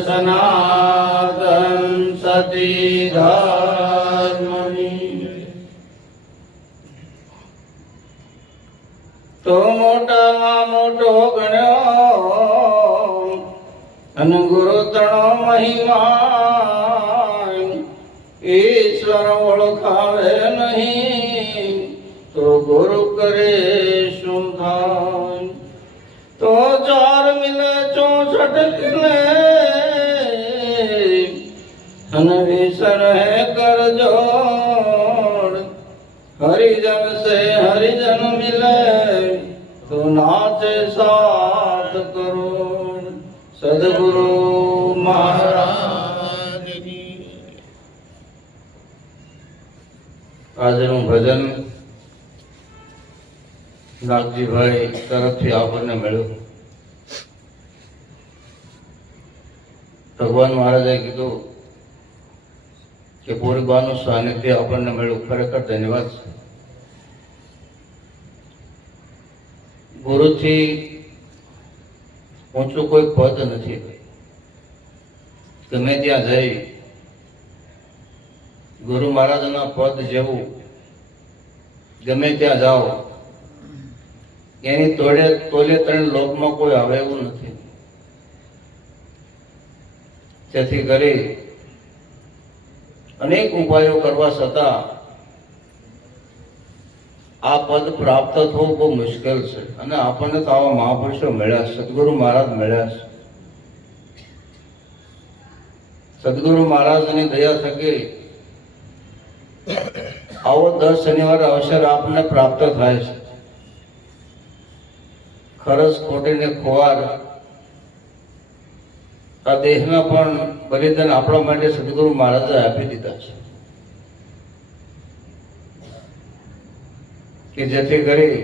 સનાતન સતી ધર્મની તો મોટામાં મોટો ગણ્યો અને ગુરુ મહિમા અને વિસર હે કરજોડ હરિજન સે હરિજન મિલે, તો નાચે સાથ કરોડ, સદગુરુ મહારાજ આજનું ભજન નાગજીભાઈ તરફથી આપણને મળ્યું. ભગવાન મહારાજે કીધું કે પૂર્વાનું સાનિધ્ય આપણને મળ્યું ખરેખર ધન્યવાદ છે. ગુરુથી ઊંચું કોઈ પદ નથી. ગમે ત્યાં જઈ ગુરુ મહારાજના પદ જેવું ગમે ત્યાં જાઓ, એની તોડે તોલે ત્રણ લોકમાં કોઈ આવે એવું નથી. જેથી કરી અનેક ઉપાયો કરવા છતાં આ પદ પ્રાપ્ત થવું બહુ મુશ્કેલ છે. અને આપણને તો આવા મહાપુરુષો મળ્યા સદગુરુ મહારાજ મળ્યા છે. સદગુરુ મહારાજની દયા થકી આવો દર શનિવારે અવસર આપણને પ્રાપ્ત થાય છે. ખરસ ખોટીને ખોવાર આ દેહમાં પણ બલિદાન આપણા માટે સદગુરુ મહારાજે આપી દીધા છે. કે જેથી કરી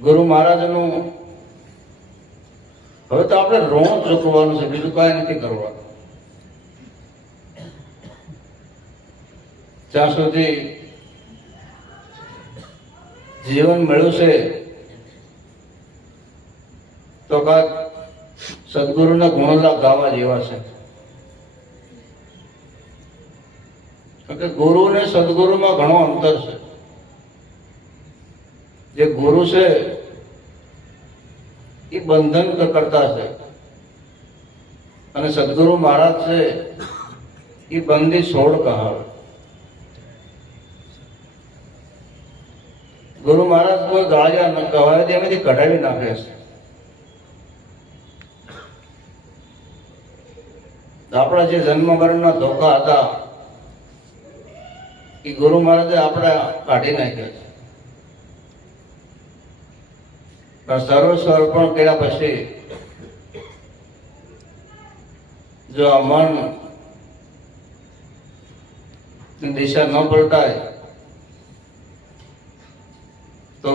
ગુરુ મહારાજનું હવે તો આપણે રોણ ચૂકવાનું છે, બીજું કાંઈ નથી કરવાનું. જ્યાં સુધી જીવન મળ્યું છે, તો કાંઈક સદગુરુના ગુણોલા ગાવા જેવા છે. ગુરુ ને સદગુરુમાં ઘણો અંતર છે. જે ગુરુ છે, એ બંધન કરતા છે. અને સદગુરુ મહારાજ છે, એ બંદી છોડ કહાવે. ગુરુ મહારાજ કોઈ ગાળિયા ન કહેવાય, એમાંથી કઢાવી નાખે છે. આપણા જે જન્મ મરણના ધોકા હતા, એ ગુરુ મહારાજે આપણે કાઢી નાખ્યા છે પણ સર્વસ્વ અર્પણ કર્યા પછી, જો આ મન દિશા ન પલટાય, તો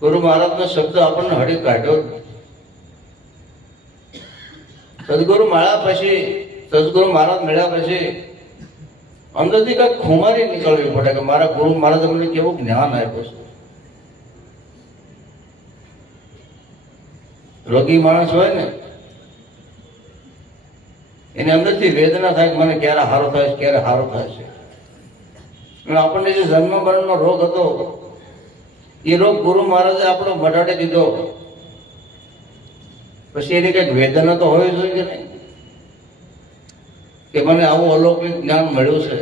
ગુરુ મહારાજનો શબ્દ આપણને હળી કાઢ્યો. સદગુરુ મળ્યા પછી, સદગુરુ મહારાજ મળ્યા પછી, અંદરથી કંઈક ખુમારી નીકળવી પડે કે મારા ગુરુ મહારાજ મને કેવું જ્ઞાન આપ્યું છે. રોગી માણસ હોય ને, એની અંદરથી વેદના થાય કે મને ક્યારે હારો થાય છે, ક્યારે હારો થાય છે. આપણને જે જન્મ મરણનો રોગ હતો, એ રોગ ગુરુ મહારાજે આપણો મટાડી દીધો. પછી એની કંઈક વેદના તો હોવી જોઈએ કે નહીં? કે મને આવું અલૌકિક જ્ઞાન મળ્યું છે,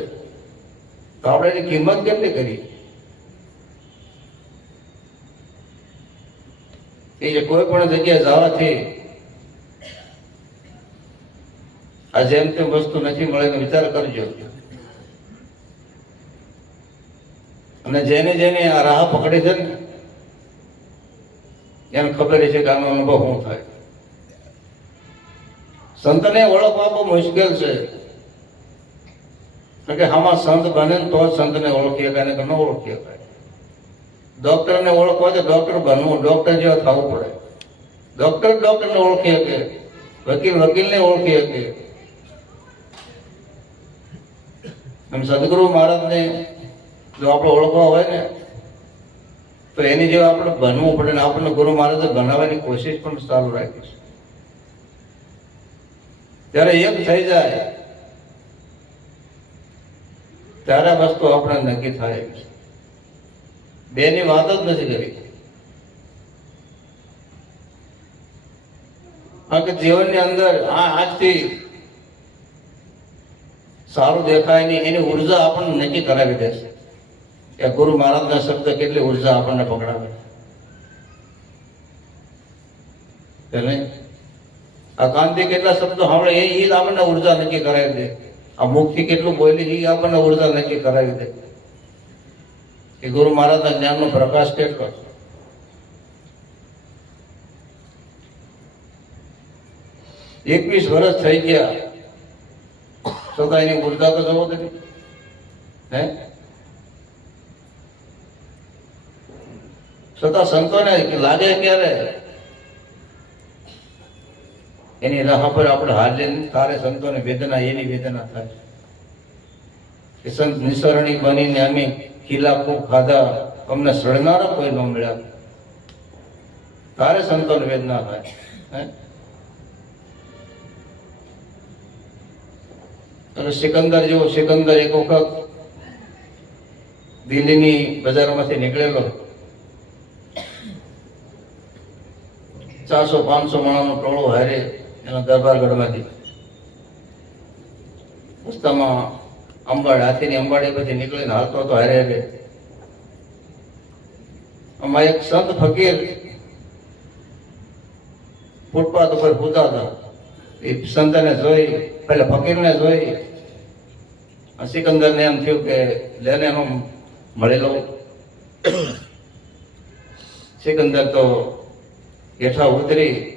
તો આપણે એની કિંમત કેમ નહીં કરી એ જે કોઈ પણ જગ્યાએ જવાથી આ જેમ તેમ વસ્તુ નથી મળે એનો વિચાર કરજો. અને જેને જેને આ રાહ પકડી છે ને, એને ખબર છે કે આનો અનુભવ શું થાય. સંતને ઓળખવા બહુ મુશ્કેલ છે. કારણ કે આમાં સંત બને તો સંતને ઓળખી શકાય ને ન ઓળખી શકાય ડોક્ટરને ઓળખવા તો ડોક્ટર બનવું, ડોક્ટર જેવા થવું પડે. ડોક્ટર ડોક્ટરને ઓળખી શકે, વકીલ વકીલને ઓળખી શકે. એમ સદગુરુ મહારાજને જો આપણે ઓળખવા હોય ને, તો એની જેવા આપણે બનવું પડે ને આપણને ગુરુ મહારાજે બનાવવાની કોશિશ પણ ચાલુ રાખી છે. જ્યારે એક થઈ જાય, ત્યારે વસ્તુ આપણે નક્કી થાય બે બેની વાત જ નથી કરી. કારણ કે જીવનની અંદર આ આજથી સારું દેખાય નહીં, એની ઊર્જા આપણને નક્કી કરાવી દેશે કે ગુરુ મહારાજના શબ્દ કેટલી ઊર્જા આપણને પકડાવે નહીં? આ કાંતિ કેટલા શબ્દો સાંભળે એ એ જ આપણને ઊર્જા નક્કી કરાવી દે. આ મુખથી કેટલું બોલી એ આપણને ઊર્જા નક્કી કરાવી દે. કે ગુરુ મહારાજના જ્ઞાનનો પ્રકાશ કેટલો છે એકવીસ વર્ષ થઈ ગયા. છતાં એની ઊર્જા તો જવો નથી હે? છતાં સંતોને લાગે ક્યારે? એની રાહ પર આપણે હાજર તારે સંતોને વેદના, એની વેદના થાય. એ સંત નિસરણી બનીને અમે ખીલા ખૂબ ખાધા, અમને સળનારા કોઈ ન મળ્યા. તારે સંતોને વેદના થાય. અને સિકંદર જેવો સિકંદર એક વખત દિલ્હીની બજારમાંથી નીકળેલો. ચારસો, પાંચસો માણસનો ટોળો હારે એના દરબારગઢમાંથી રસ્તામાં અંબાડ હાથીની અંબાડી પછી નીકળીને હાલતો હતો હારે હારે. અમારે એક સંત ફકીર ફૂટપાથ ઉપર પૂતા હતા. એ સંતને જોઈ પેલા ફકીરને જોઈ. સિકંદરને એમ થયું કે, લેને એનો મળેલો સિકંદર તો હેઠા ઉતરી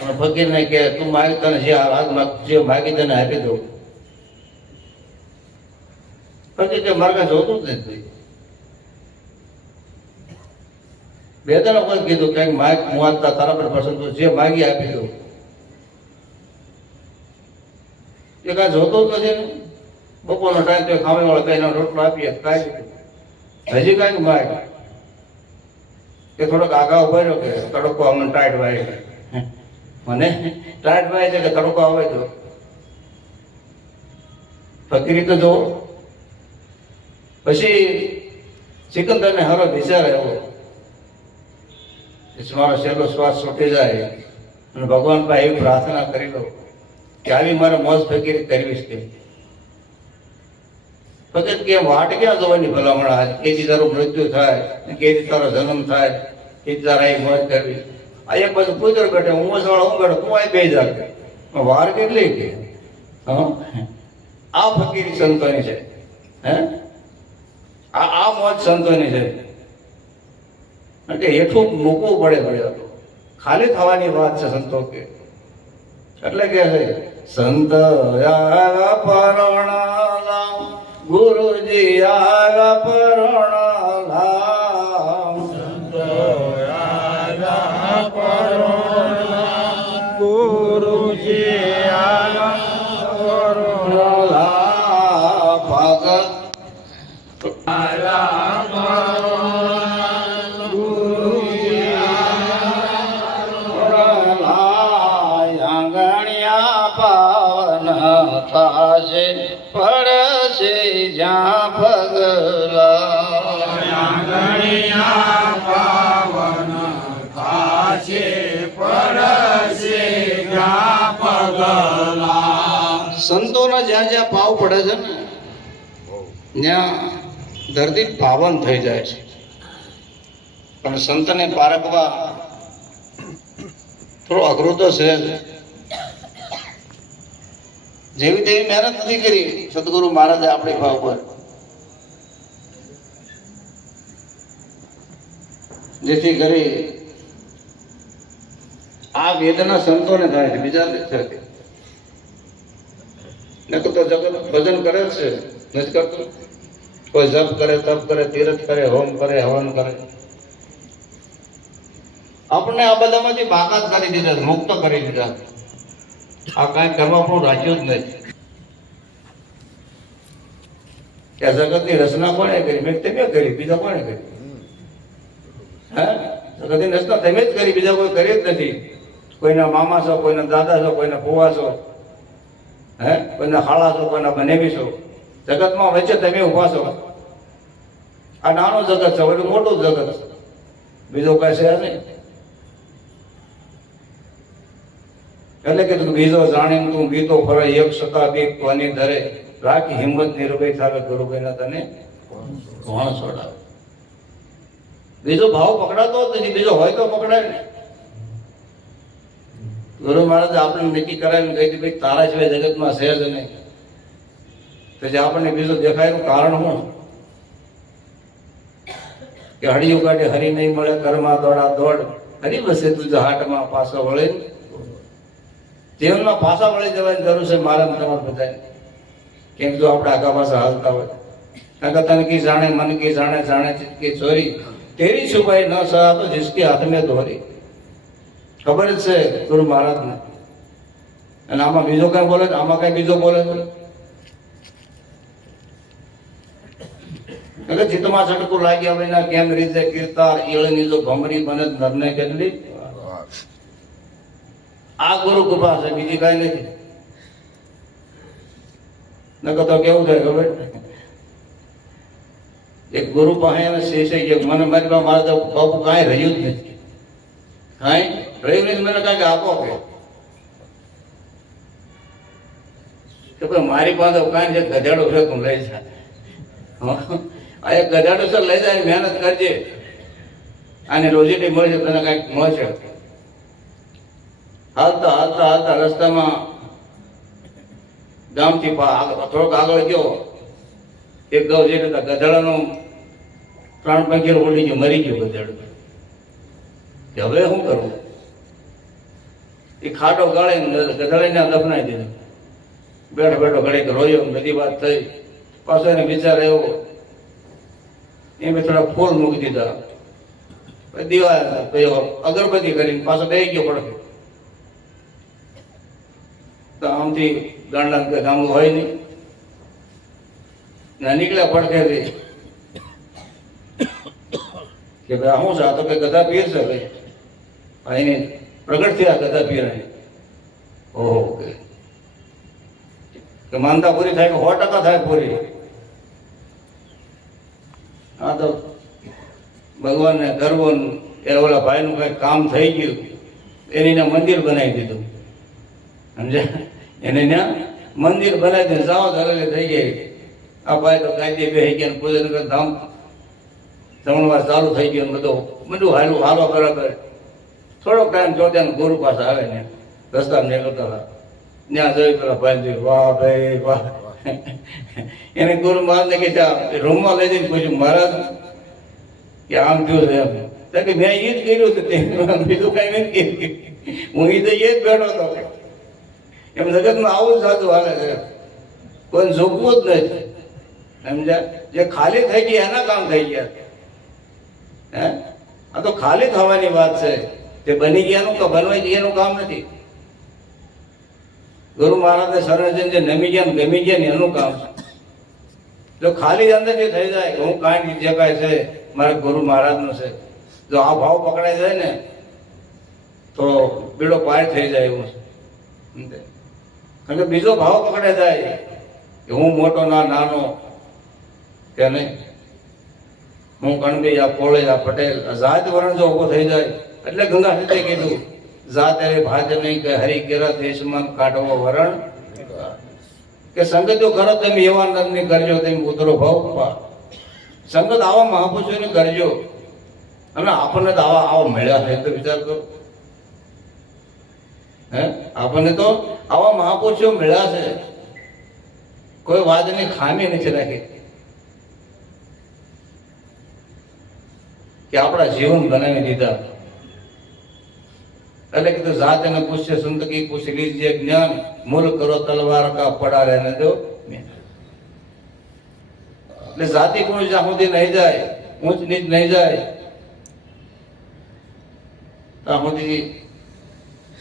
અને ફકીરને કે, તું માગી તને જે જે માગી તને આપી દઉં. ફકીર કે મારે કાંઈ જોતું જ નથી. બે ત્રણ વખત કીધું કંઈક માગ મુઆતા તારા પર પસંદ જે માગી આપી દઉં. એ કાંઈ જોતો જ નથી બપોરનો ટાઈમ તો ખામે વાળો કઈ રોટલો આપીએ કાંઈ. હજી કાંઈક માગ. કે થોડોક આગા ઊભા કે તડકો અમને ટાઈટ વાય મને વાય છે કે તડકો આવે તો. ફકીરી તો જો પછી સિકંદરને હારો વિચાર આવ્યો મારો છેલ્લો શ્વાસ છૂટી જાય. અને ભગવાન પાસે એવી પ્રાર્થના કરી લો કે આવી મારે મોજ ફકીરી કરવી છે. ફકીર કે વાટ ક્યાં જવાની ભલામણ? આજ કેજી તારું મૃત્યુ થાય કેથી તારો જન્મ થાય કેથી તારા એ મોજ કરવી. આ એક બાજુ કુદર બેઠે હું વાળો હું ઘટે હું આ બે જા વાર કેટલી કે? આ ફકીરી સંતોની છે. હે? આ આ મોજ સંતોની છે. એટલે હેઠું મૂકવું પડે પડે ખાલી થવાની વાત છે સંતો કે. એટલે કે છે, સંત આવ્યા ગુરુજી ગુરુજી આવ્યા જ્યાં પગલા પાવન કાશે પડશે જ્યાં પગલા સંતોના જ્યાં જ્યાં પાવ પડે છે ને, ત્યાં ધરતી પાવન થઈ જાય છે પણ સંતને પારખવા થોડો અઘરો તો છે. જેવી તેવી મહેનત નથી કરી. સદગુરુ મહારાજે આપણી ભાવ પર જેથી કરી આ વેદના સંતોને થાય છે. બીજા નકર તો જગત ભજન કરે છે. નથી કરતું. કોઈ જપ કરે, તપ કરે, તીરથ કરે, હોમ કરે, હવન કરે. આપણને આ બધામાંથી બાકાત કરી દીધા, મુક્ત કરી દીધા. આ કાંઈ કરવા પણ રાખ્યું જ નથી કે જગતની રચના કોણે કરી? મેં તમે કરી? બીજા કોણે કરી? હે? જગતની રચના તમે જ કરી. બીજા કોઈ કરી જ નથી. કોઈના મામા છો, કોઈના દાદા છો, કોઈના ફુવા છો, હે? કોઈના હાળા છો, કોઈના બનેવી છો. જગતમાં વચ્ચે તમે ઊભા છો. આ નાનું જગત છે એટલું મોટું જગત છે. બીજું કઈ છે નહીં. એટલે કે તું બીજો જાણીને તું ગીતો ફરે એક સતા બી કોની ધરે. રાખી હિંમત નિર્ભય થાવે ગુરુભાઈના તને કોણ છોડાવે બીજો ભાવ પકડાતો જ નથી, બીજો હોય તો પકડાય ને. ગુરુ મહારાજ આપણે નક્કી કરાવીને કહી દીધું ભાઈ, તારા સિવાય જગતમાં છે જ નહીં. તો જે આપણને બીજું દેખાય એનું કારણ શું? કે હડિયું કાઢે, હરી નહીં મળે, કર્મા દોડા દોડ. હરી બસે તું હાટમાં પાછો વળે જીવનમાં પાછા મળી જવાની જરૂર છે, મારા તમારે બધાને. કેમ જો આપણે આગા પાછા હાલતા હોય. કારણ તન કી જાણે, મન કી જાણે જાણે કે ચોરી. તેરી છુપાઈ ન સહા તો જિસકે હાથ મેં દોરી ખબર જ છે, ગુરુ મહારાજને. અને આમાં બીજો કઈ બોલે? આમાં કઈ બીજો બોલે એટલે ચિત્તમાં છટકું લાગ્યા વિના કેમ રીતે કીર્તા ઈળની જો ભમરી બને નરને કેટલી આ ગુરુ કૃપા છે, બીજી કઈ નથી. નકર તો કેવું થાય ખબર? એક ગુરુ પાસે એને શિષ્ય કે મને મારી મારે તો બાપુ કાંઈ રહ્યું જ નથી. કાંઈ રહ્યું નથી? મને કાંઈક આપો કે? કે મારી પાસે કાંઈ જે ગધેડો છે, તું લઈ જા. આ એક ગધેડો છે, લઈ જાય મહેનત કરજે. આની રોજીની મળશે, તને કાંઈક મળશે. હાલતા હાલતા હાલતા રસ્તામાં ગામથી થોડોક આગળ ગયો. એક ગાવ જે ગધેડાનો પ્રાણ પંખીર ઓળી ગયો, મરી ગયો ગધેડું. કે હવે શું કરવું? એ ખાટો ગાળે ગધેડાને દફનાઈ દીધો. બેઠો બેઠો ઘડીક રોયો, બધી વાત થઈ. પાછો એને વિચાર આવ્યો. એ મેં થોડા ફૂલ મૂકી દીધા. દીવા અગરબત્તી કરીને પાછો બેસી ગયો પડકે તો આમથી ગાંડા કે ગામડું હોય નહીં. ના નીકળ્યા પડખેથી. કે ભાઈ હું છે? આ તો કઈ ગધા પીર છે ભાઈ? આ પ્રગટ થયા ગધા પીર અહીં. ઓકે કે. કે માનતા પૂરી થાય કે સો ટકા થાય પૂરી? આ તો ભગવાનને ગર્વ એ ઓલા ભાઈનું કઈ કામ થઈ ગયું. એની મંદિર બનાવી દીધું. સમજ્યા? એને ત્યાં મંદિર બનાવી દીધું જાઓ ધરેલી થઈ ગઈ આ ભાઈ તો કાયદે બે ગયા પૂજન કરે, ધામ જમણવાર ચાલુ થઈ ગયો બધો. બધું હાલું, હાલો બરાબર થોડોક ટાઈમ જો ત્યાં ગુરુ પાસે આવે ને રસ્તા નીકળતા હતા. ત્યાં જોઈ પેલા ભાઈ જોઈ વાહ ભાઈ, વાહ. એને ગુરુ મહારાજને કે રૂમમાં લઈ જઈને પૂછ્યું, મહારાજ, કે આમ થયું છે એમ. કે મેં એ જ કર્યું હતું બીજું કઈ નથી કર્યું. હું એ તો એ જ બેઠો હતો. એમ જગતમાં આવું જ થતું હાલે છે. કોઈ ઝૂકવું જ નથી સમજ્યા? જે ખાલી થઈ ગયા, એના કામ થઈ ગયા. હે? આ તો ખાલી થવાની વાત છે. તે બની ગયાનું કે બનવાઈ ગયા એનું કામ નથી. ગુરુ મહારાજને સર્વજન જે નમી ગયા ગમી ગયા ને એનું કામ. જો ખાલી અંદરથી થઈ જાય હું કાંઈ જે કાંઈ છે, મારા ગુરુ મહારાજનું છે. જો આ ભાવ પકડાઈ જાય ને, તો બીડો પાર થઈ જાય એવું છે? કે બીજો ભાવ પકડે જાય કે હું મોટો ના નાનો કે નહીં? હું કણબી આ કોળે આ પટેલ જાત વર્ણ જો ઊભો થઈ જાય. એટલે ગંગા સાથે કીધું, જાત અરે ભાત નહીં કે હરી કેરા દેશમાં કાઢવો વરણ. કે સંગત જો કરો તમે એવા નરની કરજો તેમ ઉતરો ભાવ સંગત આવા મહાપુરુષોને કરજો અને આપણને તો આવા આવા મળ્યા છે, તો વિચાર કરો. હે? આપણને તો આવા મહાપુરુષો મળ્યા છે. કોઈ વાતની ખામી નથી રાખી. કે આપણા જીવન બનાવી દીધા. એટલે કે જાત અને પૂછશે સંત પૂછ લીજે જ્ઞાન મૂલ કરો તલવાર કા પડા રહેને દો એટલે જાતિ કોઈ જ્યાં સુધી નહીં જાય, ઊંચ નીચ નહીં જાય, ત્યાં સુધી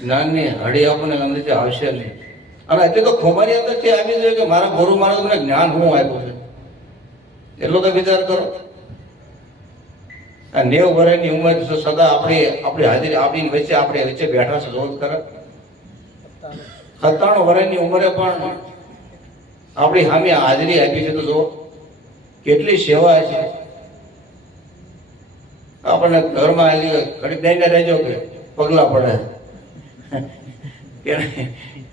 જ્ઞાનની હળી આપણને અંદરથી આવશે નહીં. અને એટલે તો ખોમારી અંદરથી આવી જોઈએ કે મારા ગુરુ મારા તમને જ્ઞાન હું આપ્યું છે. એટલો તો વિચાર કરો. આ નેવ વર્ષની ઉંમર સદા આપણી આપણી હાજરી આપણી વચ્ચે, આપણે વચ્ચે બેઠા છે જોત કરે સત્તાણું વર્ષની ઉંમરે પણ આપણી સામે હાજરી આપી છે તો જો કેટલી સેવા છે. આપણને ઘરમાં આલી ઘડીક દઈને રહેજો કે પગલા પડે?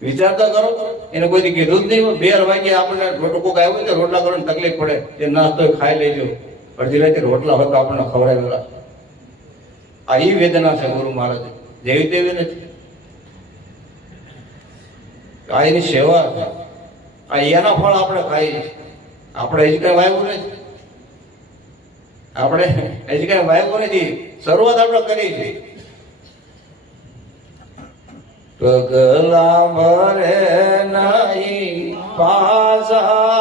વિચાર તો કરો, એને કોઈ કીધું જ નહીં બે વાગે આપણને રોટલો કોક આવ્યો હોય તો રોટલા કરવાની તકલીફ પડે, તે નાસ્તો ખાઈ લેજો. અડધી રાતે રોટલા હોય તો આપણને ખવડાવેલા આ એ વેદના છે ગુરુ મહારાજ. જેવી તેવી નથી. આ એની સેવા આ એના ફળ આપણે ખાઈએ છીએ. આપણે હજી કઈ વાવ્યું નથી આપણે હજી કઈ વાવ્યું નથી શરૂઆત આપણે કરી છે પગલા ભરે નહીં પાસારે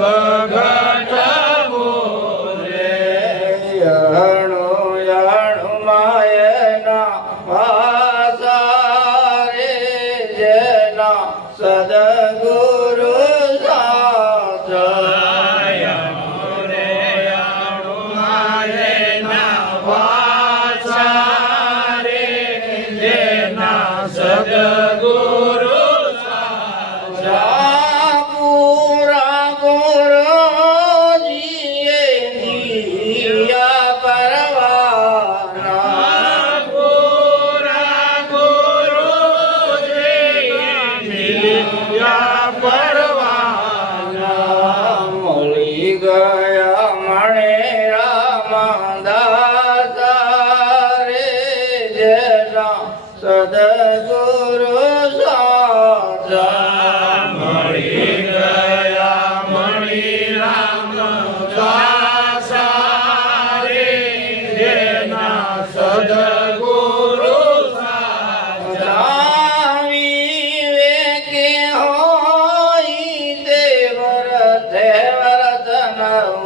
Baba.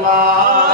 love.